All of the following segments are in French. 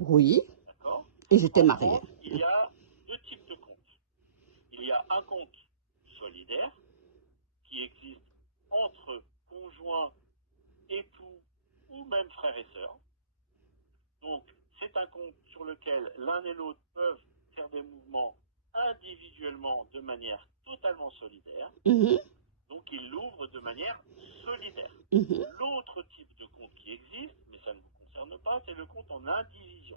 Oui. D'accord? Et j'étais En mariée. France, il y a deux types de comptes. Il y a un compte solidaire qui existe entre conjoints, époux ou même frères et sœurs. Donc, c'est un compte sur lequel l'un et l'autre peuvent faire des mouvements individuellement de manière totalement solidaire. Donc, ils l'ouvrent de manière solidaire. L'autre type de compte qui existe, mais ça ne vous concerne pas, c'est le compte en indivision,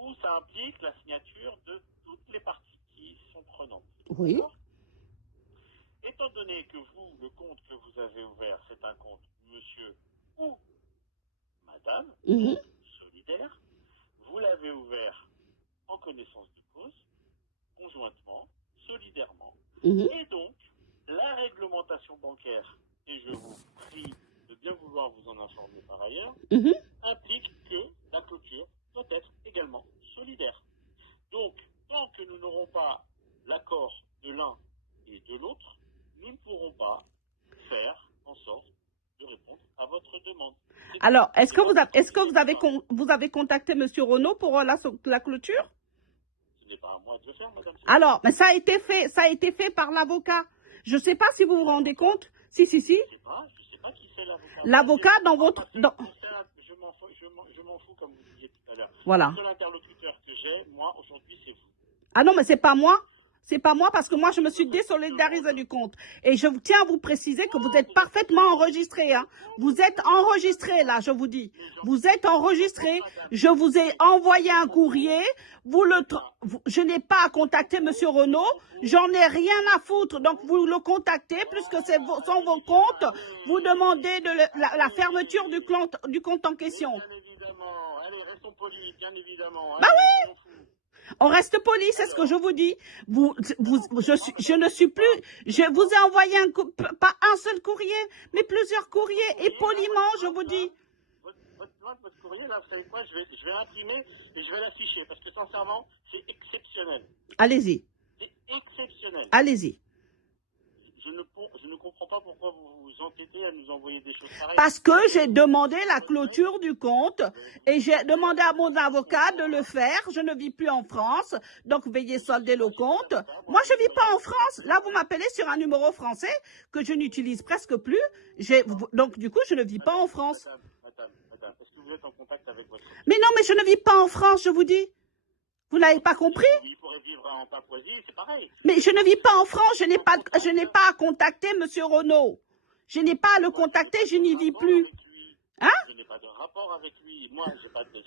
où ça implique la signature de toutes les parties qui sont prenantes. Oui. Étant donné que vous, le compte que vous avez ouvert, c'est un compte monsieur ou madame, donc solidaire, vous l'avez ouvert en connaissance de cause, conjointement, solidairement, et donc la réglementation bancaire, et je vous prie de bien vouloir vous en informer par ailleurs, implique que la clôture doit être également solidaire. Donc, tant que nous n'aurons pas l'accord de l'un et de l'autre, nous ne pourrons pas faire en sorte de répondre à votre demande. Alors, est-ce que vous avez contacté M. Renaud pour la clôture? Ce n'est pas à moi de le faire, madame. Alors, mais ça a été fait par l'avocat. Je ne sais pas si vous vous rendez compte. Si. Je ne sais pas qui c'est l'avocat. L'avocat dans votre... Je m'en fous, comme vous disiez tout à l'heure. Voilà. Le seul interlocuteur que j'ai, moi, aujourd'hui, c'est vous. Ah non, mais c'est pas moi. C'est pas moi parce que moi, je me suis désolidarisée du compte. Et je tiens à vous préciser que vous êtes parfaitement enregistré. Hein. Vous êtes enregistré, là, je vous dis. Vous êtes enregistré. Je vous ai envoyé un courrier. Je n'ai pas à contacter M. Renaud. J'en ai rien à foutre. Donc, vous le contactez, puisque ce sont vos comptes. Vous demandez la fermeture du compte en question. Bien évidemment. Allez, restons polis, bien évidemment. Bah oui! On reste poli, c'est ce que je vous dis. Je ne suis plus. Je vous ai envoyé pas un seul courrier, mais plusieurs courriers. Et poliment, je vous dis. Votre courrier, là, vous savez quoi, je vais l'imprimer et je vais l'afficher. Parce que sincèrement, c'est exceptionnel. Allez-y. C'est exceptionnel. Allez-y. Je ne comprends pas pourquoi vous vous entêtez à nous envoyer des choses pareilles. Parce que j'ai demandé la clôture du compte et j'ai demandé à mon avocat de le faire. Je ne vis plus en France, donc veuillez solder le compte. Moi, je ne vis pas en France. Là, vous m'appelez sur un numéro français que je n'utilise presque plus. Donc, du coup, je ne vis pas en France. Madame, est-ce que vous êtes en contact avec votre... Mais non, mais je ne vis pas en France, je vous dis. Vous n'avez pas compris? Il pourrait vivre en Papouasie, c'est pareil. Mais je ne vis pas en France, je n'ai pas à contacter M. Renaud. Je n'ai pas à le contacter, je n'y vis plus. Hein? Je n'ai pas de rapport avec lui. Moi, j'ai pas de...